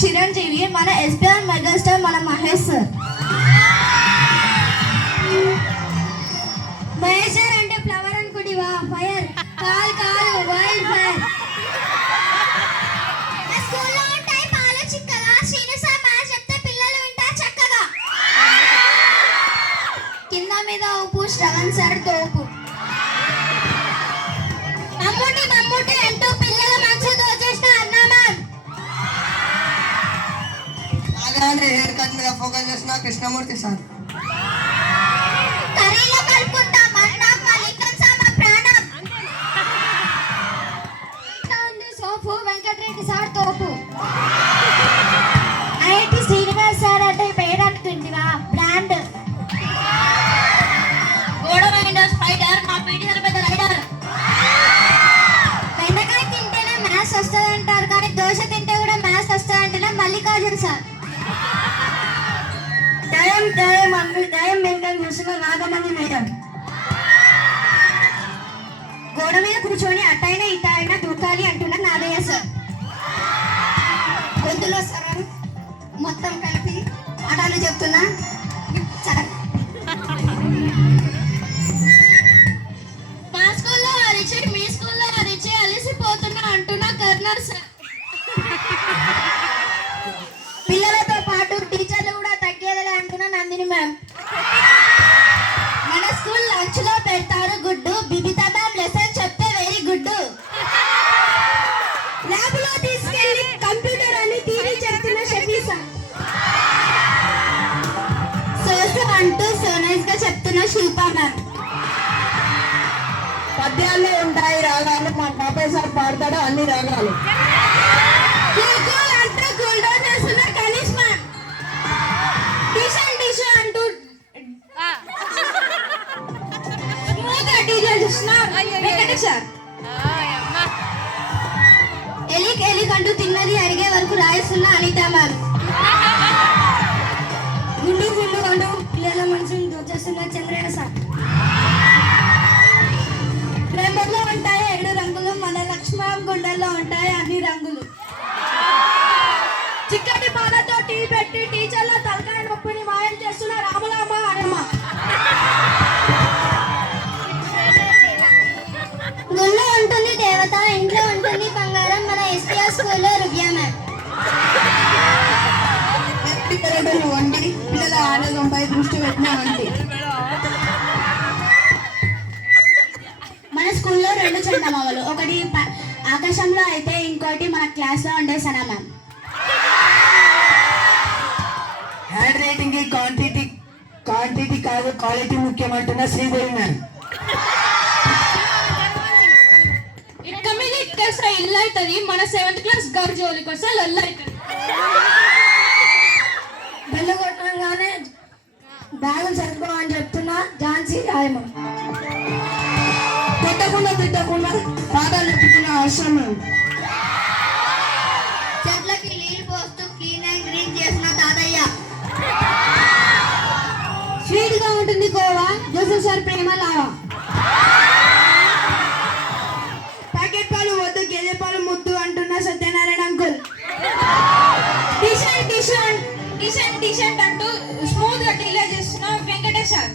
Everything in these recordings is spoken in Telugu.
చిరంజీవి, మన ఎస్బీఆర్ మెగాస్టార్ మన మహేష్ సార్. మహేష్ సార్ అంటే ఫ్లవర్ అనుకుంటివా? Fire call call wild fire. స్కూల్లో ఉంటాయి పాలు చిక్కగా, శ్రీను సార్ మ్యాథ్స్ చెప్తే పిల్లలు వింటారు చక్కగా. కింద మీద ఉప్పు శ్రవణ్ సార్ తోపు. మమ్ముటి మమ్ముటి అంటూ పిల్లల మనసు దోచేసిన అన్నా మ్యామ్. హెయిర్ కట్ మీద ఫోకస్ చేసిన కృష్ణమూర్తి సార్. కర్రీలో కలుపుకుంటాం అన్నం మలికం సామ ప్రాణం. సోపు వెంకటరెడ్డి సార్ తోపు. ఐఐటి శ్రీనివాస్ సార్ అంటే పేరు అనుకుంటివా? బ్రాండ్. గోడ విండోస్ స్పైడర్ మా పీటీ సార్ పెద్ద రైడర్. బెండకాయ తింటేనే మ్యాథ్స్ వస్తుంది అంటారు, కానీ దోశ తింటే కూడా మ్యాథ్స్ వస్తుంది అంటేనే మల్లికార్జున్ సార్. టైం మెయింటైన్ చేస్తున్న నాగమణి మేడం. గోడ మీద కూర్చొని అట్టైనా ఇట్టైనా దూకాలి అంటున్న నాగయ్య సార్. గొంతులో సరం మొత్తం కలిపి పాఠాలు చెప్తున్నా మా స్కూల్లో అరిచి మీ స్కూల్లో అరిచి అలిసిపోతున్నా అంటున్న కర్నర్ సార్. పిల్లలతో పాటు టీచర్లు కూడా తగ్గేదిలే అంటున్న నందిని మ్యామ్. మన స్కూల్ లంచ్ లో పెడతారు గుడ్డు, బిబితా మ్యామ్ లెసన్ చెప్తే వెరీ గుడ్. ల్యాబ్ లో తీసుకెళ్లి కంప్యూటర్ అని టీవీ చెప్తున్న షఫీ సార్. సోసు అంటూ సో నైస్ గా చెప్తున్న శిల్పా మ్యామ్. పద్యాల్లో ఉంటాయి రాగాలు, మా పాపయ్య సార్ పాడతాడు అన్ని రాగాలు. ఎలిక్ ఎలిక్ అంటూ తిన్నది అడిగే వరకు రాయిస్తున్న అనిత మ్యామ్. గుండు గుండు అంటూ పిల్లల మనసుని దోచేస్తున్న చంద్రయ్య సార్. రెమ్మల్లో ఉంటాయి 7 రంగులు, మన లక్ష్మణ గుండెల్లో ఉంటాయి అన్ని రంగులు. చిక్కటి పాలతో టీ పెట్టి టీచర్ల తలకాయ నొప్పిని మాయం చేస్తున్న రాములమ్మ అరమ్మ. గుళ్ళో ఉంటుంది దేవత, ఇంట్లో ఉంటుంది బంగారం, మన ఎస్టీఆర్ స్కూల్లో రుబ్యా మ్యామ్. వండి పిల్లల ఆరోగ్యంపై దృష్టి పెట్టిన వండి. మన స్కూల్లో 2 చందమామలు, ఒకటి ఆకాశంలో అయితే ఇంకోటి మన క్లాస్లో ఉండే సనా మ్యామ్. హ్యాండ్ రైటింగ్ కి క్వాంటిటీ కాదు క్వాలిటీ ముఖ్యం అంటున్న శ్రీదేవి మ్యామ్. ఇల్లు అవుతుంది, మన 7th క్లాస్ గౌర్ జోలికి వస్తే లొల్లు అవుతుంది. బెల్ల కొట్టగానే బ్యాగులు సరిపోవని చెప్తున్నా ఝాన్సీ రాయమ్మ. కొట్టకుండా తిట్టకుండా పాఠాలు చెప్తున్న అవసరం. చెట్లకి నీళ్ళు పోస్తూ క్లీన్ అండ్ గ్రీన్ చేసిన తాతయ్య. స్వీట్ గా ఉంటుంది గోవా, జోసెఫ్ సార్ ప్రేమ లావా. ప్యాకెట్ పాలు వద్దు గేదె పాలు ముద్దు అంటున్న సత్యనారాయణ అంకుల్. టీషర్ట్ అంటూ స్మూత్ గా డీలే చేస్తున్న వెంకటేష్ సార్.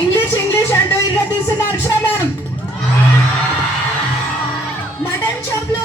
ఇంగ్లీష్ అంటూ ఇలా తీస్తున్న అక్షర మ్యామ్. మటన్ షాప్ లో